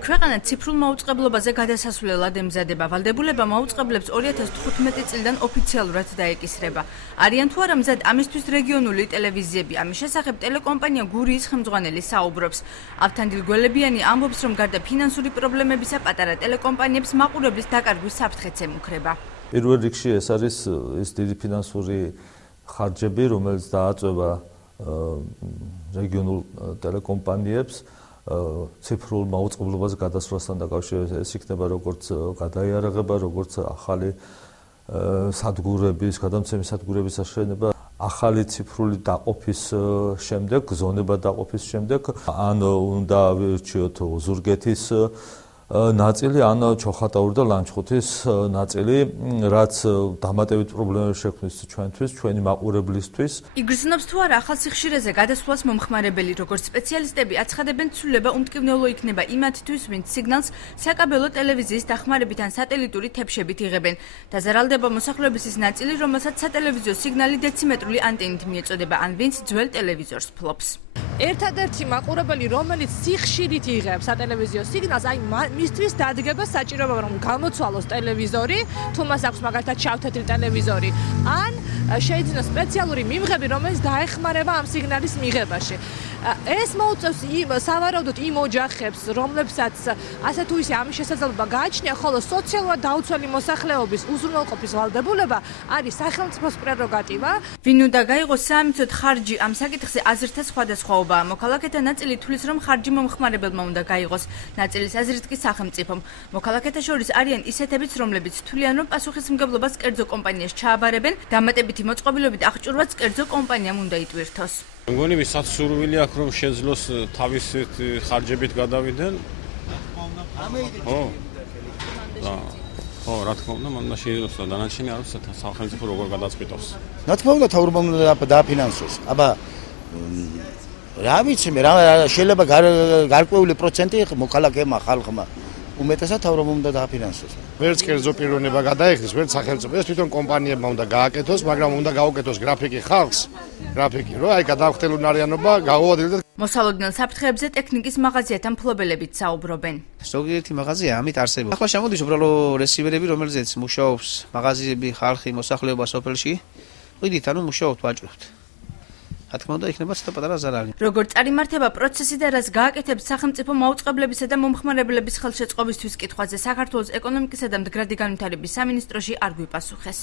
ქვეყანა ციფრულ მაუწყებლობაზე გადასასვლელად ემზადება. ვალდებულება მაუწყებლებს 2015 წლიდან ოფიციალურად დაეკისრება. არიან თუ არა მზად ამისთვის რეგიონული ტელევიზიები. ამის შესახებ ტელეკომპანია გურიის ხელმძღვანელი საუბრობს. ავთანდილ გველებიანი ამბობს, რომ გარდა ფინანსური პრობლემებისა, პატარა ტელეკომპანიებს მაყურებლის დაკარგვის საფრთხეც ემუქრება. პირველ რიგში ეს არის ის დიდი ფინანსური ხარჯები, რომელიც დააწვევა რეგიონულ ტელეკომპანიებს ციფრულ მაუწყებლობაზე გადასვლასთან დაკავშირებით. ეს იქნება როგორც გადაიარაღება, როგორც ახალი სადგურების, გადამცემი სადგურების აშენება, ახალი ციფრული დაყოფის შემდეგ, ზონება დაყოფის შემდეგ, ან უნდა ავირჩიოთ ოზურგეთის ნაწილი, ან ჩოხატაური და ლანჩხუთის ნაწილი, რაც დამატებით პრობლემებს შექმნის ჩვენთვის, ჩვენი მაყურებლისთვის. იგრძნობს თუ არა ახალ სიხშირეზე გადასვლას მომხმარებელი, როგორც სპეციალისტები აცხადებენ, ცვლილება უმტკივნეულო იქნება იმათთვის, ვინც სიგნალს საკაბელო ტელევიზიის დახმარებით ან სატელიტური თებშებით იღებენ. დაზარალდება მოსახლეობის ის ნაწილი, რომელსაც სატელევიზიო სიგნალი დეციმეტრული ანტენით მიეწოდება, ან ვინც ძველ ტელევიზორს ფლობს. ერთადერთი მაყურებელი, რომელიც სიხშირით იღებს სატელევიზიო სიგნალს, აი მისთვის დადგება საჭიროება, რომ გამოცვალოს ტელევიზორი, თუ მას აქვს მაგალითად შავ-თეთრი ტელევიზორი, ან შეიძინოს სპეციალური მიმღები, რომელიც დაეხმარება ამ სიგნალის მიღებაში. ეს მოუწევს სავარაუდოდ იმ ოჯახებს, რომლებსაც ასე თუ ისე ამის შესაძლებლობა გააჩნია, ხოლო სოციალურად დაუცველი მოსახლეობის უზრუნველყოფის ვალდებულება არის სახელმწიფოს პრეროგატივა. ვინ უნდა გაიღოს საამიცოდ ხარჯი ამ საკითხზე აზრთა სხვადასხვაობაა. მოქალაქეთა ნაწილი თვლის, რომ ხარჯი მომხმარებელმა უნდა გაიღოს, ნაწილის აზრით კი სახელმწიფომ. მოქალაქეთა შორის არიან ისეთებიც, რომლებიც თვლიან, რომ პასუხისმგებლობას კერძო კომპანიას ჩააბარებენ, დამატებითი მოწყობილობით აღჭურვაც კერძო კომპანიამ უნდა იტვირთოს. მგონი ვისაც სურვილი აქვს, რომ შეძლოს თავისით ხარჯებით გადავიდნენ? ხო, რა თქმა უნდა, მანდა შეიძლება და დანარჩენი არ ვიცი სახელმწიფო როგორ გადაწყვიტავს. რა თქმა უნდა, თავრობა უნდა დააფინანსოს. აბა რა ვიცი მე, რა შეიძლება გარკვეული პროცენტი მოქალაქეებმა, ხალხმა უმეტესად თავრობა უნდა დააფინანსოს. ვერც კერძო პიროვნება გადაიხდეს, ვერც სახელმწიფო. ეს თვითონ კომპანიებმა უნდა გააკეთოს, მაგრამ უნდა გაუკეთოს გრაფიკი ხალხს, გრაფიკი, რომ აი გადაახდელუნარიანობა გაუადილდეთ. მოსალოდნელ საფრთხეებზე ტექნიკის მაღაზიათა მფლობელებიც საუბრობენ. ზოგიერთი მაღაზია ამით არსებობს. ახლა შემოდის უბრალო რესივერები, რომელზეც მუშაობს მაღაზიები, ხალხი, მოსახლეობა სოფელში. ვიდით, ანუ მუშაობთ, ვაჭრობთ. რა თქმა უნდა, იქნება ცოტა პატარა ზარალი. როგორ წარიმართება პროცესი და რას გააკეთებს სახელმწიფო მაუწყებლებისა და მომხმარებლების ხელშეწყობისთვის კითხვაზე საქართველოს ეკონომიკისა და მდგრადი განვითარების სამინისტროში არ გვიპასუხეს.